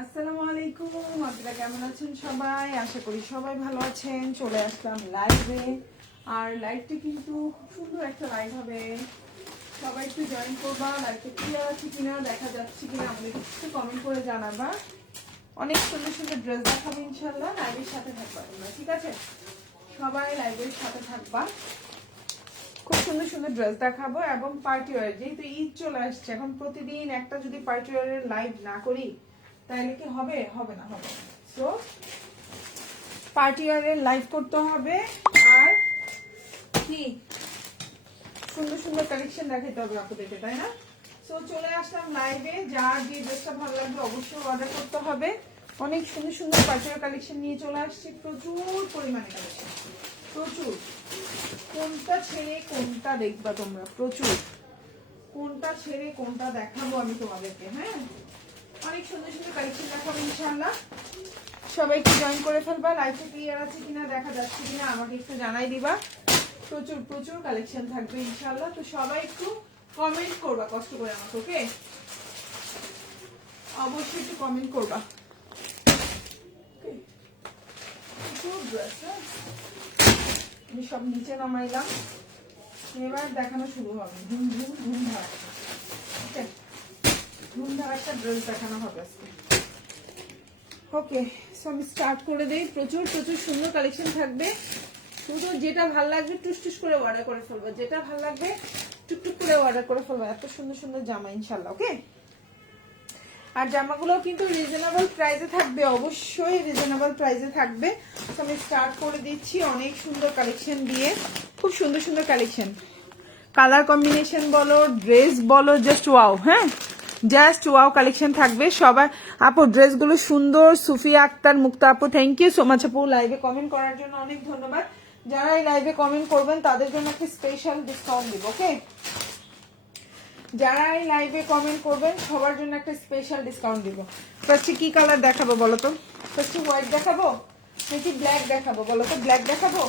আসসালামু আলাইকুম, আপনারা কেমন আছেন সবাই? আশা করি সবাই ভালো আছেন। চলে আসলাম লাইভে, আর লাইভটি কিন্তু খুব সুন্দর একটা লাইভ হবে। সবাই একটু জয়েন করবা। লাইভটা ক্লিয়ার আছে কিনা, দেখা যাচ্ছে কিনা আমাদের একটু কমেন্ট করে জানাবা। অনেক সুন্দর সুন্দর ড্রেস দেখাবো ইনশাল্লাহ। লাইভের সাথে থাকবা তোমরা, ঠিক আছে? সবাই লাইভের সাথে থাকবা। খুব সুন্দর সুন্দর ড্রেস দেখাবো এবং পার্টি ওয়্যার, যেহেতু ঈদ চলে আসছে, এখন প্রতিদিন একটা যদি পার্টি ওয়্যারের লাইভ না করি তাহলে কি হবে? হবে না, হবে। সো পার্টি ওয়্যারের লাইভ করতে হবে, আর কি সুন্দর সুন্দর কালেকশন দেখাতে হবে আপনাদেরকে, তাই না? সো চলে আসলাম লাইভে। যার যে ড্রেসটা ভালো লাগবে অবশ্যই অর্ডার করতে হবে। অনেক সুন্দর সুন্দর পার্টি ওয়্যার কালেকশন নিয়ে চলে আসছি, প্রচুর পরিমাণে কালেকশন, প্রচুর। কোনটা ছেড়ে কোনটা দেখবা তোমরা? প্রচুর। কোনটা ছেড়ে কোনটা দেখাবো আমি তোমাদেরকে? হ্যাঁ, অনেক সুন্দর সুন্দর কালেকশন দেখাবো ইনশাআল্লাহ। সবাই একটু জয়েন করে ফেলবা। লাইভে ক্লিয়ার আছে কিনা, দেখা যাচ্ছে কিনা আমাকে একটু জানাই দিবা। প্রচুর প্রচুর কালেকশন থাকবে ইনশাআল্লাহ। তো সবাই একটু কমেন্ট করবা কষ্ট করে আমাকে, ওকে? অবশ্যই একটু কমেন্ট করবা। আমি সব নিচে নামাইলাম, এবার দেখানো শুরু হবে। ধুম ধুম ধুম ধারাক্কা, ঠিক আছে? ধুম ধারাক্কা ড্রেস দেখানো হবে আজকে। ওকে, সো আমি স্টার্ট করে দেই। প্রচুর প্রচুর সুন্দর কালেকশন থাকবে। শুধু যেটা ভাল লাগবে টুস করে অর্ডার করে ফেলবো, যেটা ভাল লাগবে টুকটুক করে অর্ডার করে ফেলবো। এত সুন্দর সুন্দর জামা ইনশাল্লাহ, ওকে? আর জামাগুলো কিন্তু রিজনেবল প্রাইসে থাকবে, অবশ্যই রিজনেবল প্রাইসে থাকবে। তো আমি স্টার্ট করে দিচ্ছি অনেক সুন্দর কালেকশন দিয়ে। খুব সুন্দর সুন্দর কালেকশন, কালার কম্বিনেশন বলো, ড্রেস বলো, জাস্ট ওয়াও। হ্যাঁ, জাস্ট ওয়াও কালেকশন থাকবে সবাই। আপু ড্রেসগুলো সুন্দর। সুফিয়া আক্তার, মুক্তা আপু, থ্যাংক ইউ সো মাচ আপু লাইভে কমেন্ট করার জন্য, অনেক ধন্যবাদ। যারা এই লাইভে কমেন্ট করবেন তাদের জন্য একটা স্পেশাল ডিসকাউন্ট দিব, ওকে? যারা এই লাইভে কমেন্ট করবেন সবার জন্য একটা স্পেশাল ডিসকাউন্ট দিব। ফার্স্টে কি কালার দেখাবো বলো তো? ফার্স্টে হোয়াইট দেখাবো নাকি ব্ল্যাক দেখাবো বলো তো? ব্ল্যাক দেখাবো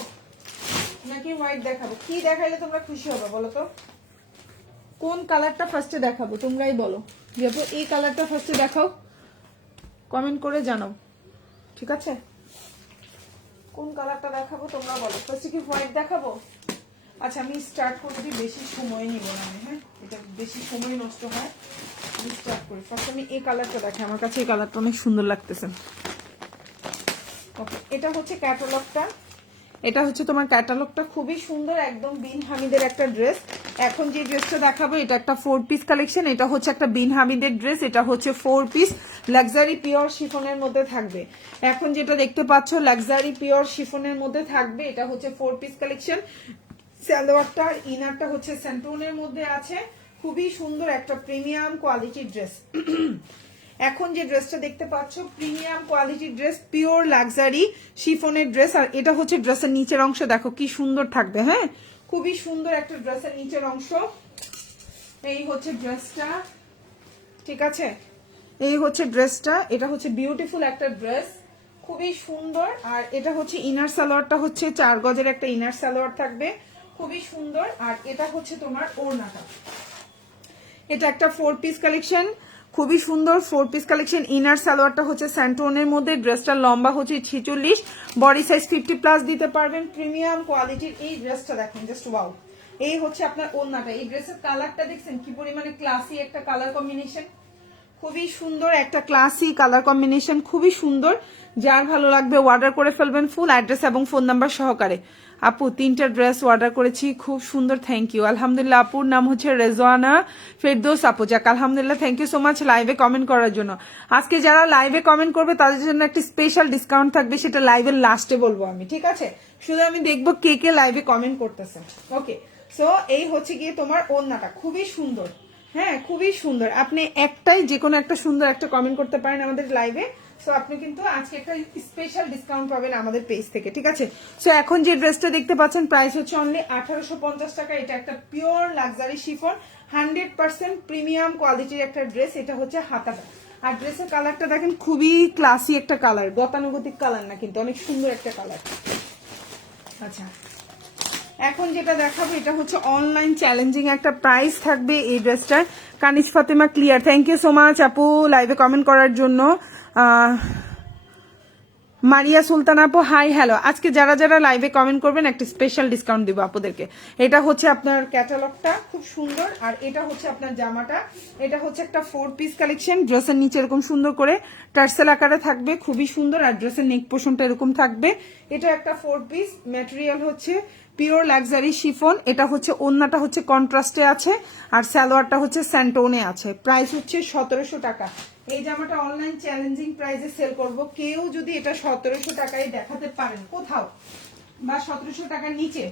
নাকি হোয়াইট দেখাবো? কি দেখাইলে তোমরা খুশি হবে বলো তো? কোন কালারটা ফার্স্টে দেখাবো তোমরাই বলো। যেহেতু এই কালারটা ফার্স্টে দেখাও, কমেন্ট করে জানাও, ঠিক আছে? কোন কালারটা দেখাবো তোমরা বলো। ফার্স্টে কি হোয়াইট দেখাবো? আচ্ছা, আমি স্টার্ট করে দিই, বেশি সময় নিব না আমি। হ্যাঁ, এটা বেশি সময় নষ্ট হয়। আমি স্টার্ট করি। ফার্স্ট আমি এই কালারটা দেখাই, আমার কাছে এই কালারটা অনেক সুন্দর লাগতেছে। ওকে, এটা হচ্ছে ক্যাটালগটা। এটা হচ্ছে তোমার ক্যাটালগটা, খুবই সুন্দর, একদম বিন হামিদের একটা ড্রেস। এখন যে ড্রেসটা দেখাবো এটা একটা 4 পিস কালেকশন। এটা হচ্ছে একটা বিন হামিদের ড্রেস, এটা হচ্ছে 4 পিস লাক্সারি পিওর শিফনের মধ্যে থাকবে। এখন যেটা দেখতে পাচ্ছ লাক্সারি পিওর শিফনের মধ্যে থাকবে, এটা হচ্ছে 4 পিস কালেকশন। সালোয়ারটা আর ইনারটা হচ্ছে স্যান্টোনের মধ্যে আছে। খুবই সুন্দর একটা প্রিমিয়াম কোয়ালিটির ড্রেস। এখন যে ড্রেসটা দেখতে পাচ্ছ প্রিমিয়াম কোয়ালিটির ড্রেস, পিওর লাক্সারি শিফনের ড্রেস। আর এটা হচ্ছে ড্রেসের নিচের অংশ, দেখো কি সুন্দর থাকবে। হ্যাঁ, খুবই সুন্দর একটা ড্রেসের নিচের অংশ। এই হচ্ছে ড্রেসটা, ঠিক আছে? এই হচ্ছে ড্রেসটা। এটা হচ্ছে বিউটিফুল একটা ড্রেস, খুবই সুন্দর। আর এটা হচ্ছে ইনার সালোয়ারটা, হচ্ছে 4 গজের একটা ইনার সালোয়ার থাকবে, খুবই সুন্দর। আর এটা হচ্ছে তোমার ওড়নাটা। এটা একটা 4 পিস কালেকশন, খুবই সুন্দর 4 পিস কালেকশন। ইনার সালোয়ারটা হচ্ছে স্যান্টোনের মধ্যে, ড্রেসটার লম্বা হচ্ছে 46, বডি সাইজ 50+ দিতে পারবেন। প্রিমিয়াম কোয়ালিটির এই ড্রেসটা দেখেন, জাস্ট ওয়াও। এই হচ্ছে আপনার ওড়নাটা। এই ড্রেসের কালারটা দেখছেন কি পরিমাণে ক্লাসি একটা কালার কম্বিনেশন, খুবই সুন্দর একটা ক্লাসি কালার কম্বিনেশন, খুবই সুন্দর। যার ভালো লাগবে অর্ডার করে ফেলবেন ফুল অ্যাড্রেস এবং ফোন নাম্বার সহকারে। আপু 3টা ড্রেস অর্ডার করেছি, খুব সুন্দর, থ্যাংক ইউ। আলহামদুলিল্লাহ, আপুর নাম হচ্ছে রেজওয়ানা ফেরদৌস আপু। যাক, আলহামদুলিল্লাহ, থ্যাংক ইউ সো মাচ লাইভে কমেন্ট করার জন্য। আজকে যারা লাইভে কমেন্ট করবে তাদের জন্য একটা স্পেশাল ডিসকাউন্ট থাকবে, সেটা লাইভের লাস্টে বলবো আমি, ঠিক আছে? শুধু আমি দেখবো কে কে লাইভে কমেন্ট করতেছে। ওকে, সো এই হচ্ছে গিয়ে তোমার ওড়নাটা, খুবই সুন্দর। হ্যাঁ, খুবই সুন্দর। আপনি একটাই যে কোনো একটা সুন্দর একটা কমেন্ট করতে পারেন আমাদের লাইভে। সো আপনি কিন্তু আজকে একটা স্পেশাল ডিসকাউন্ট পাবেন আমাদের পেজ থেকে, ঠিক আছে? সো এখন যে ড্রেসটা দেখতে পাচ্ছেন প্রাইস হচ্ছে অনলি 1850 টাকা। এটা একটা পিওর লাক্সারি শিফন, 100% প্রিমিয়াম কোয়ালিটির একটা ড্রেস। এটা হচ্ছে হাতাটা। আর ড্রেসের কালারটা দেখেন, খুবই ক্লাসি একটা কালার, গতানুগতিক কালার না কিন্তু, অনেক সুন্দর একটা কালার। আচ্ছা, এখন যেটা দেখাবো এটা হচ্ছে অনলাইন চ্যালেঞ্জিং একটা প্রাইস থাকবে এই ড্রেসটার। Kaniz Fatema clear, thank you so much আপু লাইভে কমেন্ট করার জন্য। মারিয়া সুলতান আপু হাই হ্যালো। আজকে যারা যারা লাইভে কমেন্ট করবেন একটা স্পেশাল ডিসকাউন্ট দিব আপুদেরকে। এটা হচ্ছে আপনার ক্যাটালগটা খুব সুন্দর, আর এটা হচ্ছে আপনার জামাটা। এটা হচ্ছে একটা 4 পিস কালেকশন। ড্রেসের নিচে এরকম সুন্দর করে টার্সেল আকারে থাকবে, খুবই সুন্দর। আর ড্রেসের নেক পোর্শনটা এরকম থাকবে। এটা একটা 4 পিস, ম্যাটেরিয়াল হচ্ছে পিওর লাক্সারি শিফন। এটা হচ্ছে ওন্নাটা হচ্ছে কন্ট্রাস্টে আছে, আর সালোয়ারটা হচ্ছে স্যান্টোনে আছে। প্রাইস হচ্ছে 1700 টাকা। এই জামাটা অনলাইন চ্যালেঞ্জিং প্রাইসে সেল করব। কেউ যদি এটা 1700 টাকায় দেখাতে পারেন কোথাও, বা 1700 টাকার নিচে,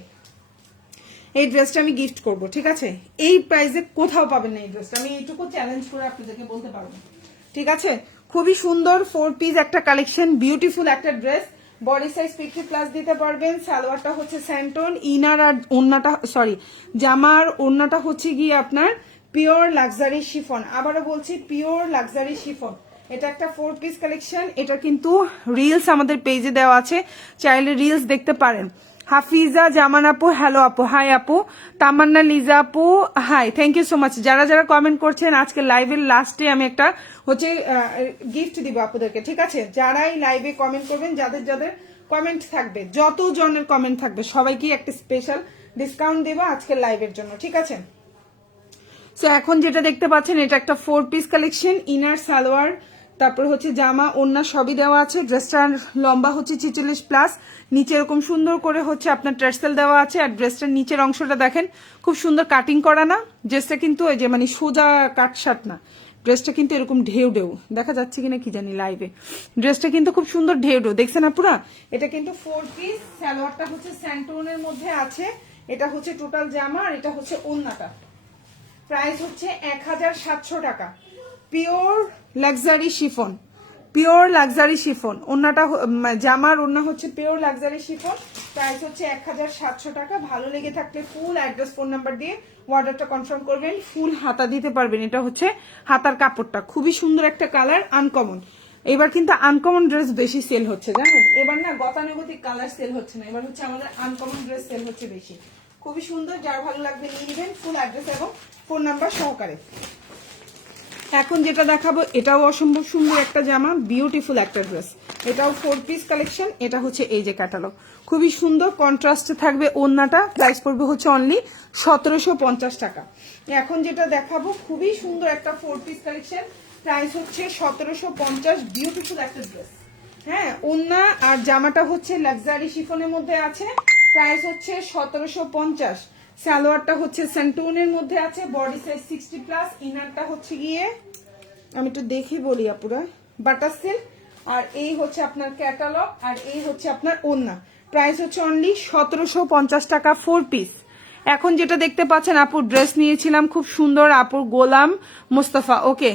এই ড্রেসটা আমি গিফট করব, ঠিক আছে? এই প্রাইসে কোথাও পাবেন না এই ড্রেসটা, আমি এইটুকু চ্যালেঞ্জ করে আপনাদেরকে বলতে পারবো, ঠিক আছে? খুবই সুন্দর 4 পিস একটা কালেকশন, বিউটিফুল একটা ড্রেস। বডি সাইজ 50+ দিতে পারবেন। সালোয়ারটা হচ্ছে স্যান্টন, ইনার আর ওন্নাটা, সরি, জামার ওন্নাটা হচ্ছে গিয়ে আপনার পিওর লাক্সারি শিফন। আবারও বলছি পিওর লাক্সারি শিফন। এটা একটা 4 পিস কালেকশন। এটা কিন্তু রিলস আমাদের পেজে দেওয়া আছে, চাইলে রিলস দেখতে পারেন। হাফিজা জামান আপু হ্যালো আপু, হাই আপু। তামান্না লিজা আপু hi, thank you so much. যারা যারা কমেন্ট করছেন, আজকে লাইভের লাস্টে আমি একটা হচ্ছে গিফট দিব আপুদেরকে, ঠিক আছে? যারাই লাইভে কমেন্ট করবেন, যাদের যাদের কমেন্ট থাকবে, যত জনের কমেন্ট থাকবে, সবাইকে একটা স্পেশাল ডিসকাউন্ট দেবো আজকের লাইভের জন্য, ঠিক আছে? সো এখন যেটা দেখতে পাচ্ছেন, এটা একটা 4 পিস কালেকশন। ইনার সালোয়ার, তারপর হচ্ছে জামা ওন্না সবই দেওয়া আছে। ড্রেসটার লম্বা হচ্ছে 46+, নিচে এরকম সুন্দর করে হচ্ছে আপনার টার্সেল দেওয়া আছে। আর ড্রেসটার নিচের অংশটা দেখেন খুব সুন্দর কাটিং করা না। ড্রেসটা কিন্তু ওই যে মানে সোজা কাট শার্ট না, ড্রেসটা কিন্তু এরকম ঢেউ ঢেউ দেখা যাচ্ছে কিনা কি জানি লাইভে। ড্রেসটা কিন্তু খুব সুন্দর ঢেউ ঢেউ, দেখছেন আপুরা? এটা কিন্তু 4 পিস। সালোয়ারটা হচ্ছে স্যান্টোনের মধ্যে আছে। এটা হচ্ছে টোটাল জামা, আর এটা হচ্ছে ওন্নাটা। প্রাইস হচ্ছে 1700 টাকা। Pure luxury chiffon, pure luxury chiffon. ওন্নাটা জামার ওন্না হচ্ছে পিওর লাক্সারি শিফন। প্রাইস হচ্ছে 1700 টাকা। ভালো লেগে থাকলে ফুল অ্যাড্রেস ফোন নাম্বার দিয়ে অর্ডারটা কনফার্ম করবেন। ফুল হাতা দিতে পারবেন। এটা হচ্ছে হাতার কাপড়টা, খুবই সুন্দর একটা কালার, আনকমন। এবার কিন্তু আনকমন ড্রেস বেশি সেল হচ্ছে, জানেন? এবার না গতানুগতিক কালার সেল হচ্ছে না, এবার হচ্ছে আমাদের আনকমন ড্রেস সেল হচ্ছে বেশি। খুবই সুন্দর, যার ভালো লাগবে নিয়ে নেবেন, ফুল অ্যাড্রেস এবং ফোন নাম্বার সহকারে। এখন যেটা দেখাবো, এটাও অসম্ভব সুন্দর একটা জামা, বিউটিফুল একটা ড্রেস। এটাও 4 পিস কালেকশন। এটা হচ্ছে এই যে ক্যাটালগ, খুবই সুন্দর কন্ট্রাস্টে থাকবে ওন্নাটা। প্রাইস পড়বে হচ্ছে অনলি 1750 টাকা। এখন যেটা দেখাবো, খুবই সুন্দর একটা 4 পিস কালেকশন। প্রাইস হচ্ছে 1750। বিউটিফুল একটা ড্রেস। হ্যাঁ, ওন্না আর জামাটা হচ্ছে লাক্সারি শিফনের মধ্যে আছে। প্রাইস হচ্ছে 1750। সালোয়ারটা হচ্ছে স্যান্টোনের মধ্যে আছে, বডি সাইজ 60+। ইনারটা হচ্ছে গিয়ে আমি একটু দেখে বলি আপুরা, বাটার সিল্ক। আর এই হচ্ছে আপনার ক্যাটালগ, আর এই হচ্ছে আপনার ওন্না। প্রাইস হচ্ছে অনলি 1750 টাকা 4 পিস। এখন যেটা দেখতে পাচ্ছেন, আপুর ড্রেস নিয়েছিলাম খুব সুন্দর, আপুর Golam Mostafa, okay,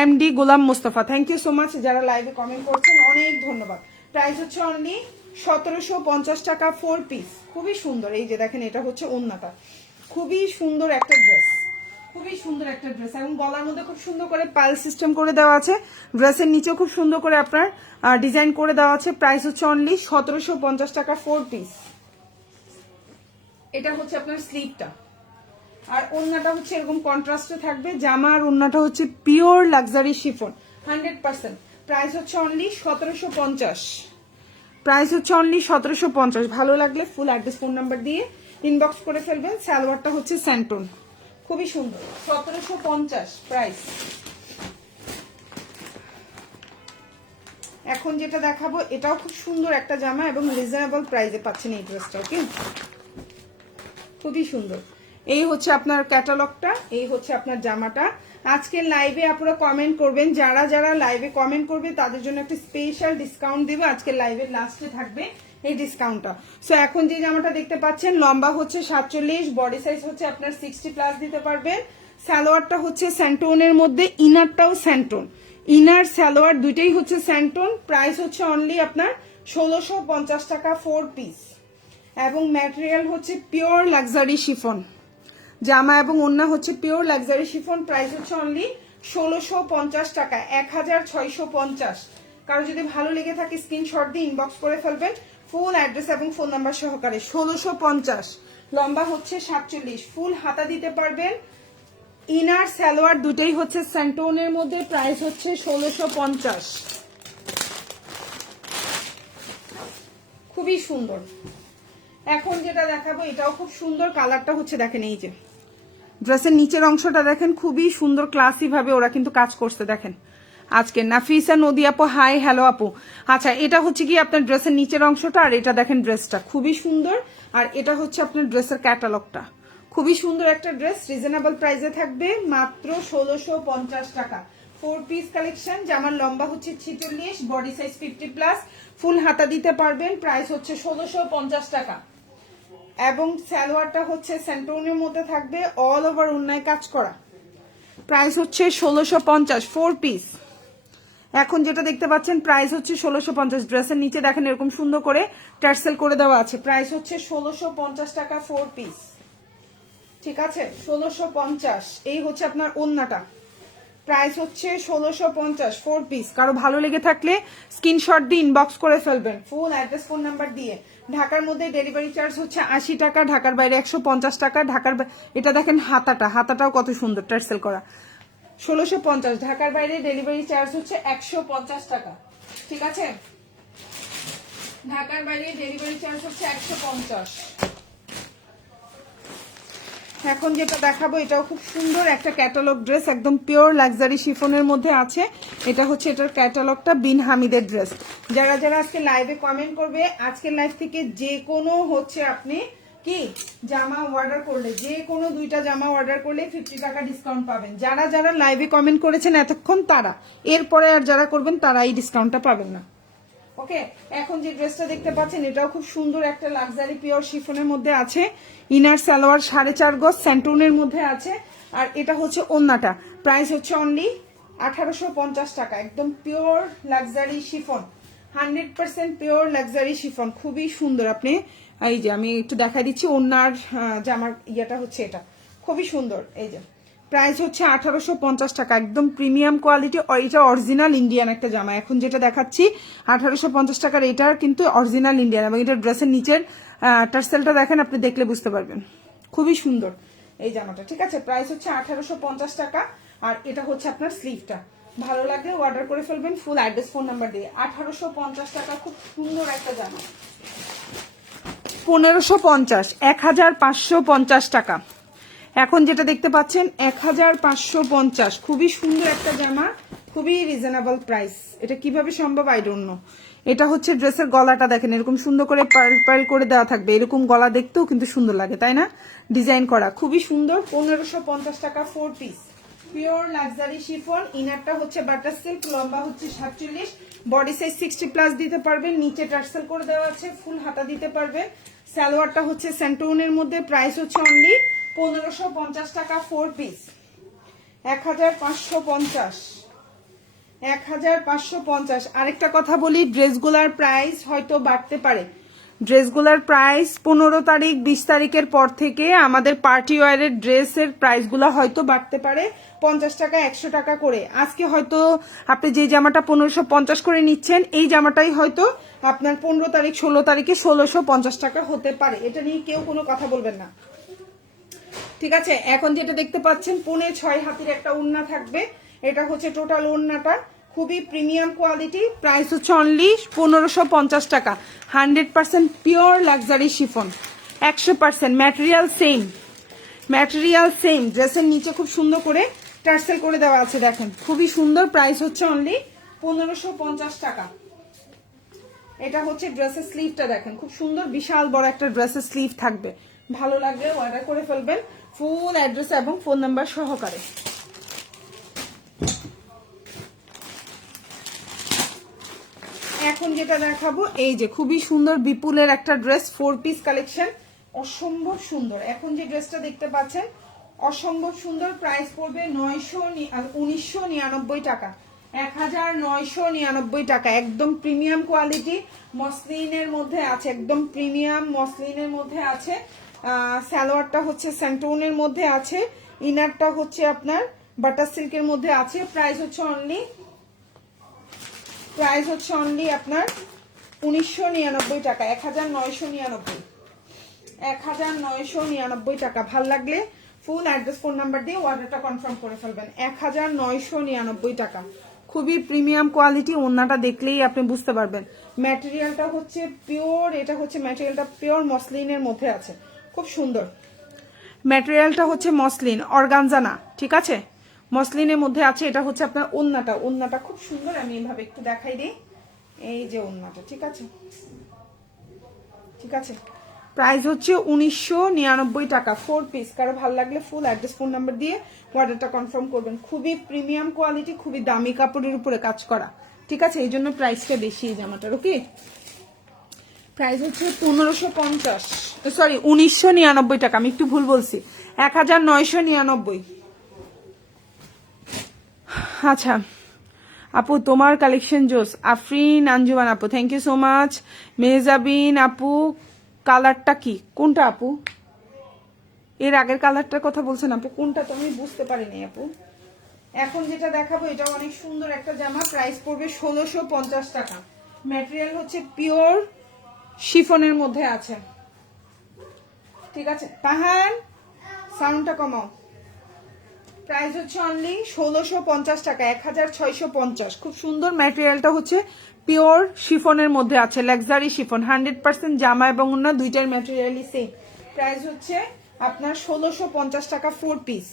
MD Golam Mostafa, thank you so much. যারা লাইভে কমেন্ট করছেন অনেক ধন্যবাদ। প্রাইস হচ্ছে অনলি 1750 টাকা 4 পিস। খুবই সুন্দর, এই যে দেখেন, এটা হচ্ছে ওন্নাটা। খুবই সুন্দর একটা ড্রেস, খুবই সুন্দর একটা ড্রেস। এবং গলার মধ্যে খুব সুন্দর করে পাল সিস্টেম করে দেওয়া আছে। ড্রেসের নিচেও খুব সুন্দর করে আপনার ডিজাইন করে দেওয়া আছে। প্রাইস হচ্ছে অনলি 1750 টাকা 4 পিস। এটা হচ্ছে আপনার স্লিভটা, আর ওন্নাটা হচ্ছে এরকম কন্ট্রাস্টে থাকবে। জামা আর ওন্নাটা হচ্ছে পিওর লাক্সারি শিফন 100%। প্রাইস হচ্ছে অনলি 1750। প্রাইস হচ্ছে অনলি 1750। ভালো লাগলে ফুল অ্যাড্রেস ফোন নাম্বার দিয়ে ইনবক্স করে ফেলবেন। সালোয়ারটা হচ্ছে স্যান্টন, খুবই সুন্দর, 1750 প্রাইস। এখন যেটা দেখাবো, এটাও খুব সুন্দর একটা জামা এবং রিজনেবল প্রাইসে পাচ্ছেন এই ড্রেসটা, ওকে, খুবই সুন্দর। এই হচ্ছে আপনার ক্যাটালগটা, এই হচ্ছে আপনার জামাটা। আজকের লাইভে আপনারা কমেন্ট করবেন, যারা যারা লাইভে কমেন্ট করবে তাদের জন্য একটা স্পেশাল ডিসকাউন্ট দেব। আজকের লাইভের লাস্টে থাকবে এই ডিসকাউন্টটা। সো এখন যে জামাটা দেখতে পাচ্ছেন, লম্বা হচ্ছে 47, বডি সাইজ হচ্ছে আপনার 60+ দিতে পারবেন। সালোয়ারটা হচ্ছে স্যান্টোনের মধ্যে, ইনারটাও স্যান্টোন। ইনার সালোয়ার দুইটাই হচ্ছে স্যান্টোন। প্রাইস হচ্ছে অনলি আপনার 1650 টাকা 4 পিস। এবং ম্যাটেরিয়াল হচ্ছে পিওর লাক্সারি শিফন। জামা এবং ওন্না হচ্ছে পিওর লাক্সারি শিফন। প্রাইস হচ্ছে অনলি 1650 টাকা, 1650। কারো যদি ভালো লেগে থাকে স্ক্রিনশট দিয়ে ইনবক্স করে ফেলবেন, ফুল অ্যাড্রেস এবং ফোন নাম্বার সহকারে। 1650, লম্বা হচ্ছে 47, ফুল হাতা দিতে পারবেন। ইনার সালোয়ার দুটোই হচ্ছে স্যান্টোনের মধ্যে। প্রাইস হচ্ছে 1650। খুবই সুন্দর। এখন যেটা দেখাবো এটাও খুব সুন্দর, কালারটা হচ্ছে দেখেন এই যে ড্রেসের নিচের অংশটা দেখেন খুবই সুন্দর ক্লাসি ভাবে ওরা কিন্তু কাজ করছে দেখেন। আজকে নাফিসা নদী আপু হাই, হ্যালো আপু। আচ্ছা এটা হচ্ছে কি আপনার ড্রেসের নিচের অংশটা, আর এটা দেখেন ড্রেসটা খুবই সুন্দর, আর এটা হচ্ছে আপনার ড্রেসের ক্যাটালগটা। খুবই সুন্দর একটা ড্রেস, রিজনেবল প্রাইসে থাকবে মাত্র 1650 টাকা। 4 পিস কালেকশন, জামার লম্বা হচ্ছে 46, বডি সাইজ 50+, ফুল হাতা দিতে পারবেন। প্রাইস হচ্ছে 1650 টাকা। এবং সালোয়ারটা হচ্ছে সেন্টোনের মধ্যে থাকবে, অল ওভার উন্নয় কাজ করা। প্রাইস হচ্ছে 1650, 4 পিস। এখন যেটা দেখতে পাচ্ছেন প্রাইস হচ্ছে 1650। ড্রেসের নিচে দেখেন এরকম সুন্দর করে টার্সেল করে দেওয়া আছে। প্রাইস হচ্ছে 1650 টাকা 4 পিস। ঠিক আছে, 1650। এই হচ্ছে আপনার ওন্নাটা, প্রাইস হচ্ছে 1650, 4 পিস। কারো ভালো লেগে থাকলে স্ক্রিনশট দিয়ে ইনবক্স করে ফেলবেন ফুল অ্যাড্রেস ফোন নাম্বার দিয়ে। ঢাকার মধ্যে ডেলিভারি চার্জ হচ্ছে 80 টাকা, ঢাকার বাইরে 150 টাকা। এটা দেখেন হাতাটাও কত সুন্দর টার্সেল করা। 1650, ঢাকার বাইরে ডেলিভারি চার্জ হচ্ছে 150 টাকা। ঠিক আছে, ঢাকার বাইরে ডেলিভারি চার্জ হচ্ছে 150। এখন যেটা দেখাবো এটাও খুব সুন্দর একটা ক্যাটালগ ড্রেস, একদম পিওর লাক্সারি শিফনের মধ্যে আছে। এটা হচ্ছে এটার ক্যাটালগটা, বিন হামিদের ড্রেস। যারা যারা আজকে লাইভে কমেন্ট করবে, আজকের লাইভ থেকে যে কোনো হচ্ছে আপনি কি জামা অর্ডার করলে, যে কোনো 2টা জামা অর্ডার করলে 50 টাকা ডিসকাউন্ট পাবেন। যারা যারা লাইভে কমেন্ট করেছেন এতক্ষণ তারা, এরপরে আর যারা করবেন তারা এই ডিসকাউন্টটা পাবেন না। ওকে, এখন যে ড্রেসটা দেখতে পাচ্ছেন এটাও খুব সুন্দর একটা লাক্সারি পিওর শিফনের মধ্যে আছে। ইনার সালোয়ার 4.5 গজ স্যান্টুনের মধ্যে আছে, আর এটা হচ্ছে ওন্নাটা। প্রাইস হচ্ছে অনলি 1850 টাকা। একদম pure luxury chiffon, 100% pure luxury chiffon, খুবই সুন্দর। আপনি এই যে আমি একটু দেখাই দিচ্ছি ওন্নার জামার ইয়েটা হচ্ছে এটা খুবই সুন্দর। এই যে প্রাইস হচ্ছে 1850 টাকা, একদম প্রিমিয়াম কোয়ালিটি। এটা অরিজিনাল ইন্ডিয়ান একটা জামা। এখন যেটা দেখাচ্ছি 1850 টাকার, এটা কিন্তু অরিজিনাল ইন্ডিয়ান। এবং এটা ড্রেসের নিচের টার্সেলটা দেখেন, আপনি দেখলে বুঝতে পারবেন খুবই সুন্দর এই জামাটা। ঠিক আছে, প্রাইস হচ্ছে 1850 টাকা। আর এটা হচ্ছে আপনার স্লিভটা। ভালো লাগলে অর্ডার করে ফেলবেন ফুল অ্যাড্রেস ফোন নাম্বার দিয়ে। 1850 টাকা, খুব সুন্দর একটা জামা। 1550, 1550 টাকা। এখন যেটা দেখতে পাচ্ছেন 1550, খুবই সুন্দর একটা জামা, খুবই রিজনেবল প্রাইস। এটা কিভাবে সম্ভব আই ডোন্ট নো। এটা হচ্ছে ড্রেসের গলাটা দেখেন এরকম সুন্দর করে পার্ল পার্ল করে দেওয়া থাকবে। এরকম গলা দেখতেও কিন্তু সুন্দর লাগে, তাই না? ডিজাইন করা খুবই সুন্দর। 1550 টাকা 4 পিস, পিওর লাক্সারি শিফন। ইনারটা হচ্ছে বাটার সিল্ক, লম্বা হচ্ছে 47, বডি সাইজ 60+ দিতে পারবেন। নিচে টার্সেল করে দেওয়া আছে, ফুল হাতা দিতে পারবেন। সালোয়ারটা হচ্ছে সেন্টোনের মধ্যে। প্রাইস হচ্ছে অনলি 1550 টাকা 4 পিস। 1550, 1550। আরেকটা কথা বলি, ড্রেসগুলার প্রাইস হয়তো বাড়তে পারে। ড্রেসগুলার প্রাইস 15 তারিখ 20 তারিখের পর থেকে আমাদের পার্টি ওয়ারের ড্রেসের প্রাইসগুলো হয়তো বাড়তে পারে 50 টাকা 100 টাকা করে। আজকে হয়তো আপনি যে জামাটা 1550 করে নিচ্ছেন, এই জামাটাই হয়তো আপনার 15 তারিখ 16 তারিখে 1650 টাকা হতে পারে। এটা নিয়ে কেউ কোনো কথা বলবেন না, ঠিক আছে? এখন যেটা দেখতে পাচ্ছেন 5.5 হাতের একটা ওড়না থাকবে। এটা হচ্ছে টোটাল ওড়নাটা, খুবই প্রিমিয়াম কোয়ালিটি। প্রাইস হচ্ছে অনলি 1550 টাকা। 100% pure luxury chiffon, 100% material same, material same. ড্রেসের নিচে খুব সুন্দর করে টার্সেল করে দেওয়া আছে দেখেন, খুবই সুন্দর। প্রাইস হচ্ছে অনলি 1550 টাকা। এটা হচ্ছে ড্রেসের স্লিভটা দেখেন, খুব সুন্দর বিশাল বড় একটা ড্রেসের স্লিভ থাকবে। ভালো লাগলে অর্ডার করে ফেলবেন ফুল অ্যাড্রেস এবং ফোন নাম্বার সহকারে। এখন যেটা দেখাবো এই যে খুবই সুন্দর বিপুলের একটা ড্রেস, 4 পিস কালেকশন, অসম্ভব সুন্দর। এখন যে ড্রেসটা দেখতে পাচ্ছেন অসম্ভব সুন্দর। প্রাইস পড়বে 1999 টাকা, 1999 টাকা। একদম প্রিমিয়াম কোয়ালিটি মসলিনের মধ্যে আছে, একদম প্রিমিয়াম মসলিনের মধ্যে আছে। সালোয়ারটা হচ্ছে স্যান্টোনের মধ্যে আছে, ইনারটা হচ্ছে আপনার বাটার সিল্কের মধ্যে আছে। প্রাইস হচ্ছে অনলি আপনার 1999 টাকা, 1999, 1999 টাকা। ভাল লাগলে ফুল অ্যাড্রেস ফোন নাম্বার দিয়ে অর্ডারটা কনফার্ম করে ফেলবেন। 1999 টাকা, খুবই প্রিমিয়াম কোয়ালিটি, ওন্নাটা দেখলেই আপনি বুঝতে পারবেন। ম্যাটেরিয়ালটা হচ্ছে পিওর, এটা হচ্ছে ম্যাটেরিয়ালটা পিওর মসলিনের মধ্যে আছে, খুব সুন্দর। ম্যাটেরিয়ালটা হচ্ছে মসলিন, অর্গানজা না, ঠিক আছে, মসলিনের মধ্যে আছে। এটা হচ্ছে আপনার ওন্নাটা, ওন্নাটা খুব সুন্দর। আমি এইভাবে একটু দেখাই দিই, এই যে ওন্নাটা, ঠিক আছে, ঠিক আছে। প্রাইস হচ্ছে 1999 টাকা, 4 পিস। কারো ভালো লাগলে ফুল অ্যাড্রেস ফোন নাম্বার দিয়ে অর্ডারটা কনফার্ম করবেন। খুবই প্রিমিয়াম কোয়ালিটি, খুবই দামি কাপড়ের উপরে কাজ করা, ঠিক আছে, এই জন্য প্রাইসটা বেশি এই জামাটার। ওকে, প্রাইস হচ্ছে 1550, সরি 1999 টাকা, আমি একটু ভুল বলছি, 1999। আচ্ছা আপু, তোমার কালেকশন জোস। আফরিন আঞ্জুমান আপু, thank you so much. Mehjabin আপু, কালারটা কি, কোনটা আপু? এর আগের কালারটার কথা বলছেন আপু, কোনটা তো আমি বুঝতে পারিনি আপু। এখন যেটা দেখাবো এটা অনেক সুন্দর একটা জামা, প্রাইস পড়বে 1650 টাকা। ম্যাটেরিয়াল হচ্ছে পিওর শিফনের মধ্যে আছে, ঠিক আছে। পাহান সাউন্ডটা কমাও। প্রাইস হচ্ছে অনলি 1650 টাকা, 1650। খুব সুন্দর, ম্যাটেরিয়ালটা হচ্ছে পিওর শিফনের মধ্যে আছে, লাক্সারি শিফন, 100% জামা এবং অন্য দুইটার ম্যাটেরিয়ালই সেম। প্রাইস হচ্ছে আপনার 1650 টাকা, 4 পিস।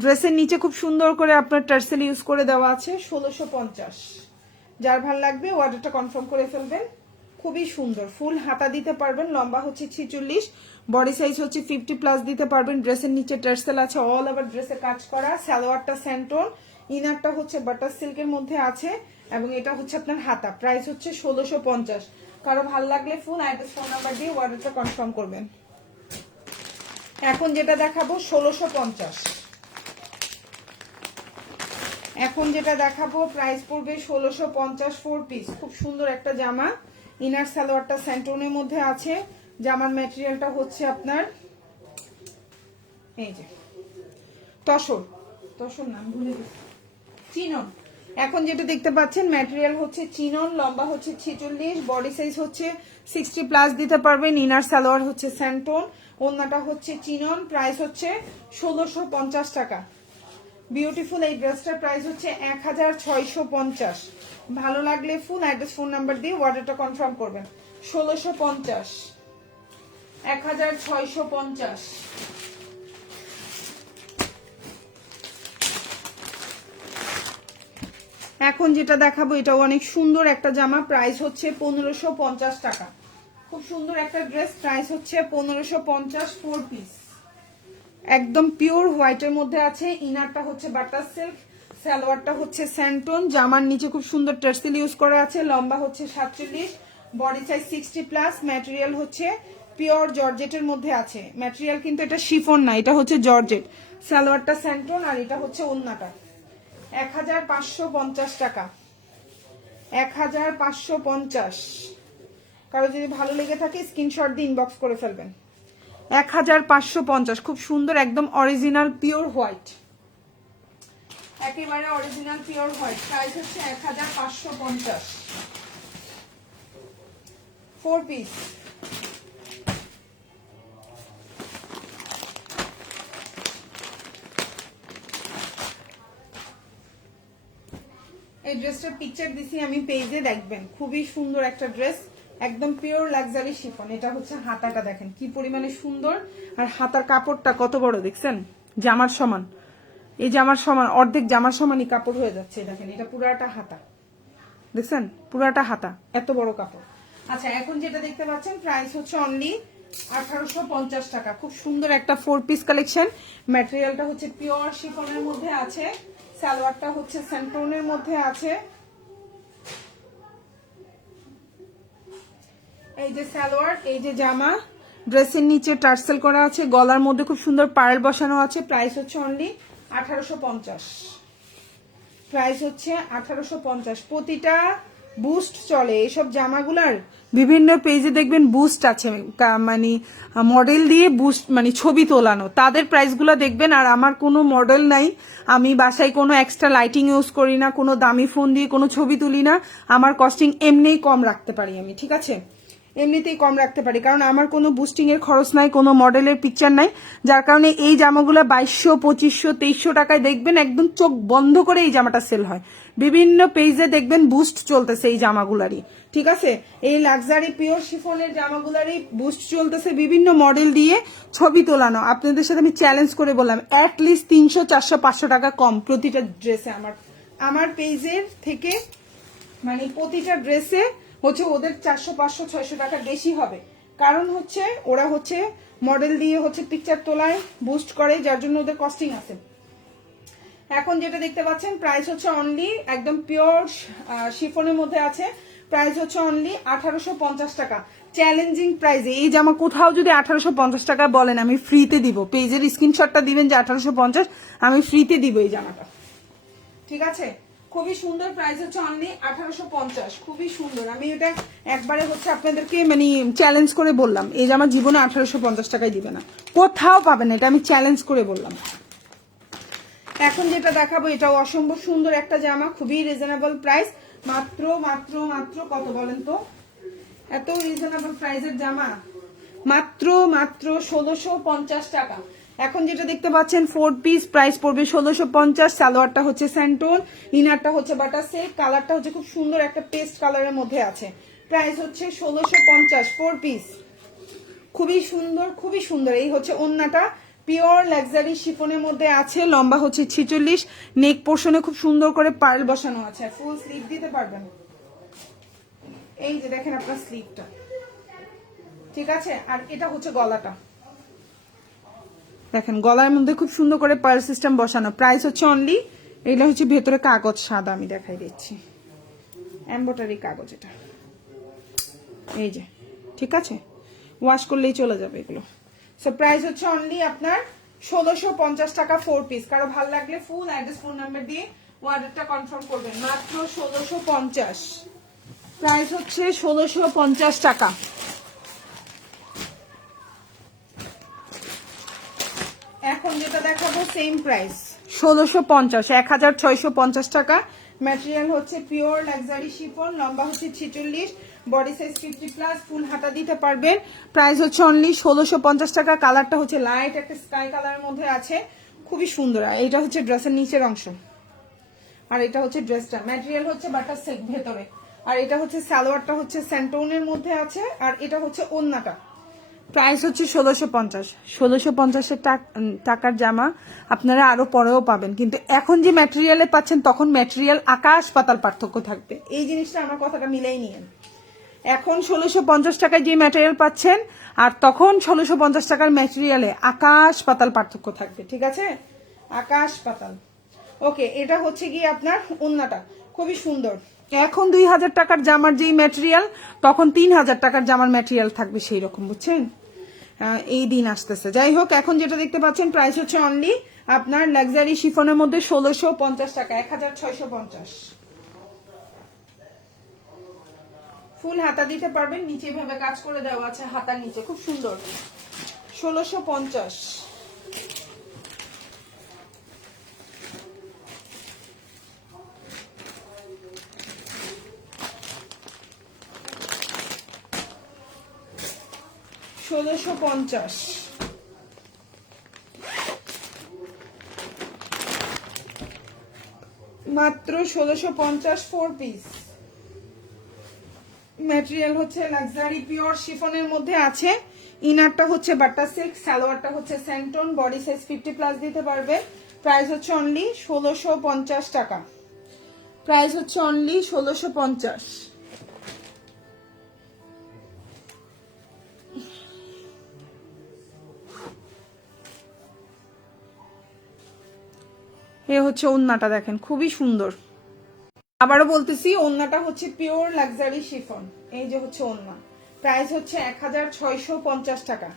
ড্রেসের নিচে খুব সুন্দর করে আপনার টার্সেল ইউজ করে দেওয়া আছে, 1650। যার ভাল লাগবে অর্ডারটা কনফার্ম করে ফেলবেন। খুবই সুন্দর, ফুল হাতা দিতে পারবেন, লম্বা হচ্ছে 46, বডি সাইজ হচ্ছে 50+ দিতে পারবেন। ড্রেসের নিচে টার্সেল আছে, অল ওভার ড্রেসে কাজ করা। সালোয়ারটা স্যান্টোন, ইনারটা হচ্ছে বাটার সিল্কের মধ্যে আছে, এবং এটা হচ্ছে আপনার হাতা। প্রাইস হচ্ছে 1650। কারো ভাল লাগলে ফুল অ্যাড্রেস ফোন নাম্বার দিয়ে অর্ডারটা কনফার্ম করবেন। এখন যেটা দেখাবো 1650, এখন যেটা দেখাবো প্রাইস পড়বে 1650, 4 পিস। খুব সুন্দর একটা জামা, ইনার সালোয়ারটা স্যান্টোনের মধ্যে আছে। জামার ম্যাটেরিয়ালটা হচ্ছে আপনার এই যে তসর, তসর নাম ভুলে গেছি, চিনন। এখন যেটা দেখতে পাচ্ছেন ম্যাটেরিয়াল হচ্ছে চিনন, লম্বা হচ্ছে 46, বডি সাইজ হচ্ছে 60+ দিতে পারবেন। ইনার সালোয়ার হচ্ছে স্যান্টোন, ওন্নাটা হচ্ছে চিনন। প্রাইস হচ্ছে 1650 টাকা। বিউটিফুল এই ড্রেসটার প্রাইস হচ্ছে 1650। ভালো লাগলে ফুল অ্যাড্রেস ফোন নাম্বার দিয়ে অর্ডারটা কনফার্ম করবেন। 1650, 1650। এখন যেটা দেখাবো এটাও অনেক সুন্দর একটা জামা, প্রাইস হচ্ছে 1550 টাকা। খুব সুন্দর একটা ড্রেস, প্রাইস হচ্ছে 1550, 4 পিস। একদম পিওর হোয়াইটের মধ্যে আছে। ইনারটা হচ্ছে বাটার সিল্ক, সালোয়ারটা হচ্ছে স্যান্টোন। জামার নিচে খুব সুন্দর টার্সেল ইউজ করা আছে, লম্বা হচ্ছে 47, বডি সাইজ 60+। ম্যাটেরিয়াল হচ্ছে পিওর জর্জেটের মধ্যে আছে। ম্যাটেরিয়াল কিন্তু এটা শিফন না, এটা হচ্ছে জর্জেট। সালোয়ারটা স্যান্টোন, আর এটা হচ্ছে ওন্নাটা। 1550 টাকা, 1550। কারো যদি ভালো লেগে থাকে স্ক্রিনশট দিয়ে ইনবক্স করে ফেলবেন। 1550, খুব সুন্দর, একদম অরিজিনাল পিওর হোয়াইট, একেবারে অরিজিনাল পিওর হোয়াইট। প্রাইস হচ্ছে 1550, 4 পিস। এই ড্রেসটার পিকচার দিছি আমি পেজে, দেখবেন খুবই সুন্দর একটা ড্রেস, একদম পিওর লাক্সারি শিফন। এটা হচ্ছে হাতাটা, দেখেন কি পরিমাণে সুন্দর, আর হাতার কাপড়টা কত বড় দেখছেন, জামার সমান। এই জামার সমান, অর্ধেক জামার সমানই কাপড় হয়ে যাচ্ছে। দেখেন এটা পুরাটা হাতা, দেখছেন পুরাটা হাতা, এত বড় কাপড়। আচ্ছা এখন যেটা দেখতে পাচ্ছেন প্রাইস হচ্ছে অনলি 1850 টাকা। খুব সুন্দর একটা 4 পিস কালেকশন। ম্যাটেরিয়ালটা হচ্ছে পিওর শিফনের মধ্যে আছে, সালোয়ারটা হচ্ছে স্যান্টোনের মধ্যে আছে। এই যে সালোয়ার, এই যে জামা, ড্রেসের নিচে টার্সেল করা আছে, গলার মধ্যে খুব সুন্দর পার্ল বসানো আছে। প্রাইস হচ্ছে অনলি 1850, প্রাইস হচ্ছে 1850। প্রতিটা বুস্ট চলে এইসব জামাগুলার, বিভিন্ন পেজে দেখবেন বুস্ট আছে, মানে মডেল দিয়ে বুস্ট মানে ছবি তোলানো, তাদের প্রাইসগুলো দেখবেন। আর আমার কোনো মডেল নাই, আমি বাসায় কোনো এক্সট্রা লাইটিং ইউজ করি না, কোনো দামি ফোন দিয়ে কোনো ছবি তুলি না, আমার কস্টিং এমনিই কম রাখতে পারি আমি, ঠিক আছে। এমনিতেই কম রাখতে পারি, কারণ আমার কোনো বুস্টিং এর খরচ নাই, কোনো মডেলের পিকচার নাই, যার কারণে এই জামাগুলো 2200, 2500, 2300 টাকায় দেখবেন একদম চোখ বন্ধ করে এই জামাটা সেল হয়। বিভিন্ন পেজে দেখবেন বুস্ট চলতেছে এই জামাগুলারই, ঠিক আছে? এই লাক্সারি পিওর শিফনের জামাগুলারই বুস্ট চলতেছে, বিভিন্ন মডেল দিয়ে ছবি তোলানো। আপনাদের সাথে আমি চ্যালেঞ্জ করে বললাম, অ্যাটলিস্ট 300, 400, 500 টাকা কম প্রতিটা ড্রেসে আমার পেজের থেকে, মানে প্রতিটা ড্রেসে হচ্ছে ওদের 400, 500, 600 টাকা বেশি হবে। কারণ হচ্ছে ওরা হচ্ছে মডেল দিয়ে হচ্ছে পিকচার তোলায় বুস্ট করে, যার জন্য ওদের কস্টিং আছে। এখন যেটা দেখতে পাচ্ছেন প্রাইস হচ্ছে অনলি, একদম পিওর শিফনের মধ্যে আছে, প্রাইস হচ্ছে অনলি 1850 টাকা। চ্যালেঞ্জিং প্রাইসে এই জামা কোথাও যদি 1850 টাকা বলেন, আমি ফ্রিতে দিব। পেজের স্ক্রিনশটটা দিবেন যে 1850, আমি ফ্রিতে দিব এই জামাটা, ঠিক আছে? খুবই সুন্দর, প্রাইস হচ্ছে অনলি 1850, খুবই সুন্দর। আমি এটা একবারে হচ্ছে আপনাদেরকে মানে চ্যালেঞ্জ করে বললাম, এই জামা জীবনে 1850 টাকায় দিবে না, কোথাও পাবেন না, এটা আমি চ্যালেঞ্জ করে বললাম। এখন যেটা দেখাবো এটাও অসম্ভব সুন্দর একটা জামা, খুবই রিজনেবল প্রাইস, মাত্র মাত্র মাত্র কত বলেন তো? এত রিজনেবল প্রাইসের জামা মাত্র মাত্র 1650 টাকা। এখন যেটা দেখতে পাচ্ছেন 4 পিস, প্রাইস পড়বে 1650। সালোয়ারটা হচ্ছে স্যান্টোন, ইনারটা হচ্ছে বাটার সিল্ক, কালারটা হচ্ছে খুব সুন্দর একটা পেস্ট কালারের মধ্যে আছে, প্রাইস হচ্ছে 1650, 4 পিস, খুবই সুন্দর খুবই সুন্দর। এই হচ্ছে ওন্নাটা, পিওর লাক্সারি শিফনের মধ্যে আছে, লম্বা হচ্ছে 46, নেক পোর্শনে খুব সুন্দর করে পার্ল বসানো আছে, ফুল স্লিভ দিতে পারবেন। এই যে দেখেন আপনার স্লিভটা, ঠিক আছে? আর এটা হচ্ছে গলাটা, দেখেন গলার মধ্যে খুব সুন্দর করে পার্ল সিস্টেম বসানো, প্রাইস হচ্ছে অনলি, এটা হচ্ছে ভেতরে কাগজ সাদা, আমি দেখাই দিচ্ছি, এমব্রয়ডারি কাগজ এটা, এই যে, ঠিক আছে? ওয়াশ করলেই চলে যাবে এগুলো। সো প্রাইস হচ্ছে অনলি আপনার 1650 টাকা 4 পিস। কারো ভালো লাগলে ফুল অ্যাড্রেস ফোন নাম্বার দিয়ে অর্ডারটা কনফার্ম করবেন, মাত্র 1650, প্রাইস হচ্ছে 1650 টাকা। এখন যেটা দেখাবো সেম প্রাইস 1650, 1650 টাকা। ম্যাটেরিয়াল হচ্ছে পিওর লাক্সারি শিফন, লম্বা হচ্ছে 46, বডি সাইজ 50+, ফুল হাতা দিতে পারবেন, প্রাইস হচ্ছে অনলি 1650 টাকা। কালারটা হচ্ছে লাইট একটা স্কাই কালারের মধ্যে আছে, খুবই সুন্দর। এইটা হচ্ছে ড্রেসের নিচের অংশ, আর এটা হচ্ছে ড্রেসটা, ম্যাটেরিয়াল হচ্ছে বাটার সিল্ক ভেতরে, আর এটা হচ্ছে সালোয়ারটা হচ্ছে স্যান্টোনের মধ্যে আছে, আর এটা হচ্ছে ওন্নাটা। প্রাইস হচ্ছে 1650, 1650 টাকার জামা আপনারা আরো পরেও পাবেন, কিন্তু এখন যে ম্যাটেরিয়ালে পাচ্ছেন তখন ম্যাটেরিয়াল আকাশ পাতাল পার্থক্য থাকবে, এই জিনিসটা আমার কথাটা মিলাই নিয়েন। এখন 1650 টাকায় যে ম্যাটেরিয়াল পাচ্ছেন আর তখন 1650 টাকার ম্যাটেরিয়ালে আকাশ পাতাল পার্থক্য থাকবে, ঠিক আছে? আকাশ পাতাল। ওকে, এটা হচ্ছে গিয়ে আপনার ওন্নাটা, খুবই সুন্দর। এখন 2000 টাকার জামার যেই ম্যাটেরিয়াল, তখন 3000 টাকার জামার ম্যাটেরিয়াল থাকবে সেই রকম, বুঝছেন? এই দিন আসতেছে। যাই হোক, এখন যেটা দেখতে পাচ্ছেন প্রাইস হচ্ছে অনলি আপনার লাক্সারি শিফনের মধ্যে 1650 টাকা, 1650। ফুল হাতা দিতে পারবেন, নিচে ভাবে কাজ করে দেওয়া আছে হাতার নিচে, খুব সুন্দর, 1650। মাত্র 1650, 4 পিস। ম্যাটেরিয়াল হচ্ছে লাক্সারি পিওর শিফনের মধ্যে আছে, ইনারটা হচ্ছে বাটার সিল্ক, সালোয়ারটা হচ্ছে স্যান্টন, বডি সাইজ 50+ দিতে পারবে, প্রাইস হচ্ছে অনলি 1650 টাকা, প্রাইস হচ্ছে অনলি 1650। এ হচ্ছে ওন্নাটা, দেখেন খুবই সুন্দর। আবারও বলতেছি, ওন্নাটা হচ্ছে পিওর লাক্সারি শিফন, এই যে হচ্ছে ওন্না, প্রাইস হচ্ছে 1650 টাকা,